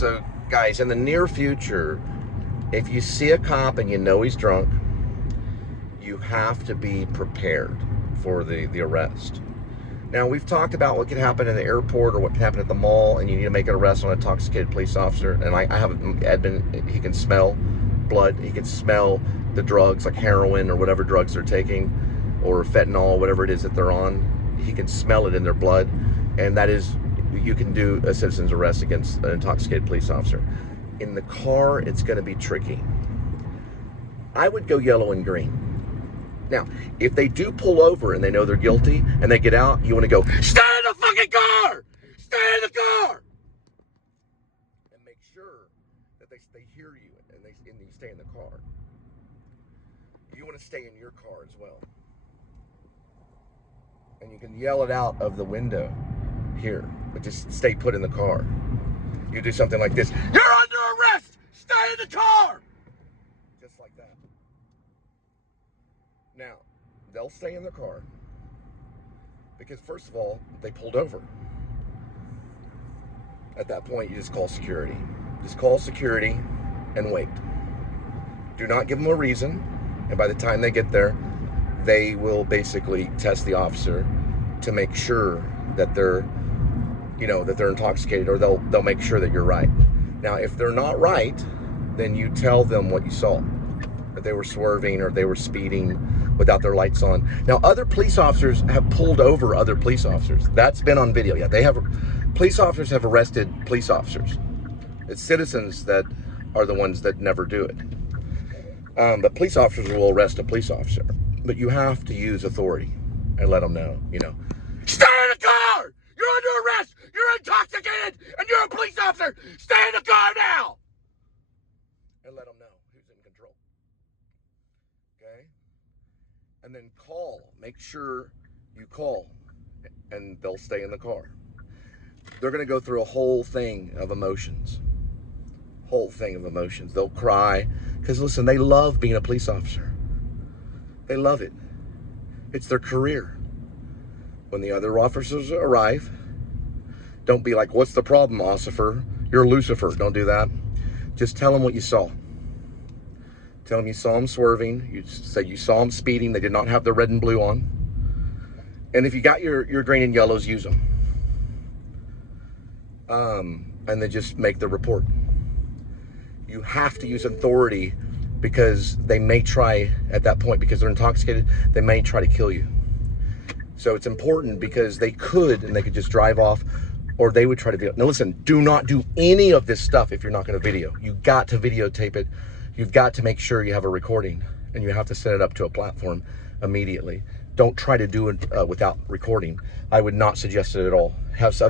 So, guys, in the near future, if you see a cop and you know he's drunk, you have to be prepared for the arrest. Now, we've talked about what can happen in the airport or what can happen at the mall, and you need to make an arrest on an intoxicated police officer. And I have Edmund, he can smell blood. He can smell the drugs, like heroin or whatever drugs they're taking, or fentanyl, whatever it is that they're on. He can smell it in their blood, and that is, you can do a citizen's arrest against an intoxicated police officer. In the car, it's going to be tricky. I would go yellow and green. Now, if they do pull over and they know they're guilty and they get out, you want to go, stay in the fucking car! Stay in the car! And make sure that they hear you and you stay in the car. You want to stay in your car as well. And you can yell it out of the window here, but just stay put in the car. You do something like this, you're under arrest! Stay in the car! Just like that. Now, they'll stay in the car because, first of all, they pulled over. At that point, you just call security. Just call security and wait. Do not give them a reason, and by the time they get there, they will basically test the officer to make sure that they're, that they're intoxicated, or they'll make sure that you're right. Now, if they're not right, then you tell them what you saw, that they were swerving or they were speeding without their lights on. Now, other police officers have pulled over other police officers. That's been on video. Yeah, police officers have arrested police officers. It's citizens that are the ones that never do it. But police officers will arrest a police officer. But you have to use authority and let them know, stay in the car! You're under arrest! You're intoxicated! And you're a police officer! Stay in the car now! And let them know who's in control. Okay? And then call. Make sure you call, and they'll stay in the car. They're going to go through a whole thing of emotions. They'll cry because, listen, they love being a police officer. They love it. It's their career. When the other officers arrive, don't be like, what's the problem, officer? You're Lucifer. Don't do that. Just tell them what you saw. Tell them you saw them swerving. You say you saw them speeding. They did not have the red and blue on. And if you got your green and yellows, use them. And then just make the report. You have to use authority because they may try, at that point, because they're intoxicated, they may try to kill you. So it's important because they could just drive off, or they would try to video. Now listen, do not do any of this stuff if you're not going to video. You got to videotape it. You've got to make sure you have a recording, and you have to set it up to a platform immediately. Don't try to do it without recording. I would not suggest it at all.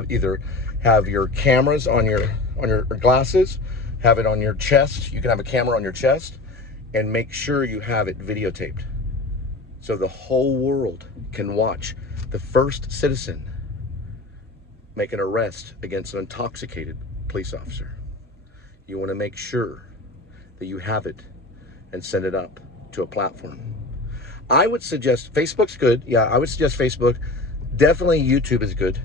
Either have your cameras on your glasses, have it on your chest. You can have a camera on your chest, and make sure you have it videotaped so the whole world can watch the first citizen make an arrest against an intoxicated police officer. You want to make sure that you have it and send it up to a platform. I would suggest Facebook's good. Yeah, I would suggest Facebook. Definitely YouTube is good,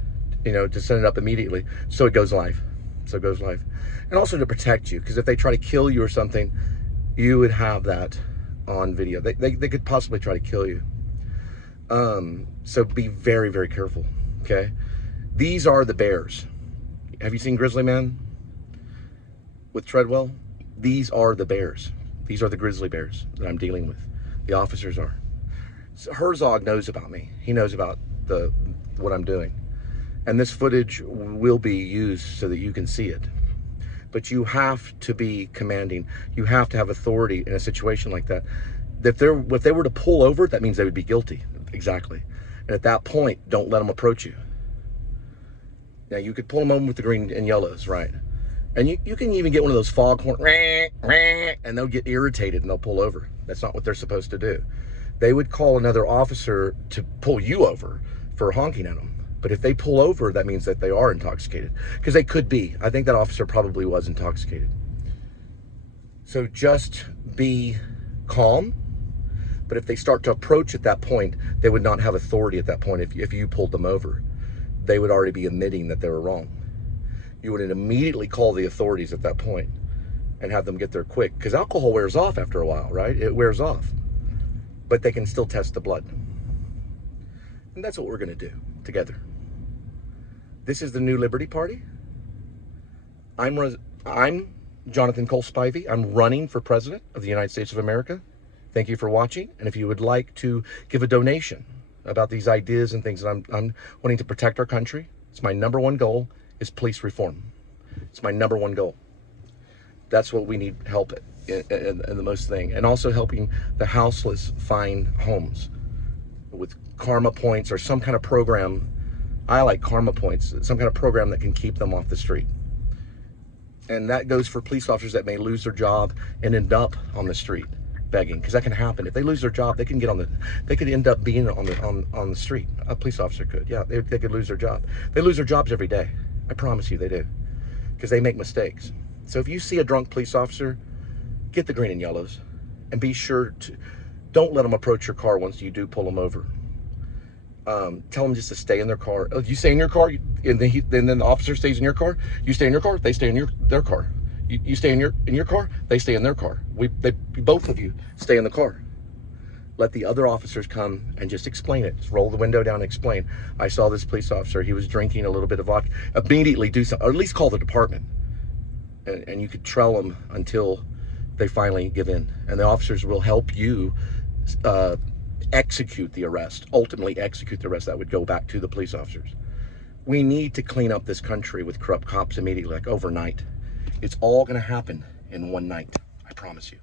to send it up immediately so it goes live. And also to protect you, because if they try to kill you or something, you would have that on video. They could possibly try to kill you. So be very, very careful, okay? These are the bears. Have you seen Grizzly Man with Treadwell? These are the bears. These are the grizzly bears that I'm dealing with. The officers are. So Herzog knows about me. He knows about what I'm doing. And this footage will be used so that you can see it. But you have to be commanding. You have to have authority in a situation like that. If they were to pull over, that means they would be guilty. Exactly. And at that point, don't let them approach you. Now, you could pull them over with the green and yellows, right? And you can even get one of those foghorn, and they'll get irritated and they'll pull over. That's not what they're supposed to do. They would call another officer to pull you over for honking at them. But if they pull over, that means that they are intoxicated. Because they could be. I think that officer probably was intoxicated. So just be calm. But if they start to approach at that point, they would not have authority at that point if you pulled them over. They would already be admitting that they were wrong. you would immediately call the authorities at that point and have them get there quick, because alcohol wears off after a while, right? It wears off, but they can still test the blood. And that's what we're going to do together. This is the New Liberty Party. I'm Jonathan Cole Spivey. I'm running for president of the United States of America. Thank you for watching. And if you would like to give a donation about these ideas and things that I'm wanting to protect our country, it's my number one goal is police reform. It's my number one goal. That's what we need help in the most thing. And also helping the houseless find homes with karma points or some kind of program. I like karma points, some kind of program that can keep them off the street. And that goes for police officers that may lose their job and end up on the street begging, because that can happen. If they lose their job, they can get they could end up being on the street. A police officer could, yeah, they could lose their job. They lose their jobs every day. I promise you they do, because they make mistakes. So if you see a drunk police officer, get the green and yellows, and be sure to, don't let them approach your car once you do pull them over. Tell them just to stay in their car. You stay in your car, and then the officer stays in your car. You stay in your car, they stay in their car. You stay in your car, they stay in their car. Both of you stay in the car. Let the other officers come and just explain it. Just roll the window down and explain. I saw this police officer, he was drinking a little bit of vodka. Immediately do something, or at least call the department. And you could trail them until they finally give in. And the officers will help you execute the arrest, ultimately execute the arrest. That would go back to the police officers. We need to clean up this country with corrupt cops immediately, like overnight. It's all gonna happen in one night, I promise you.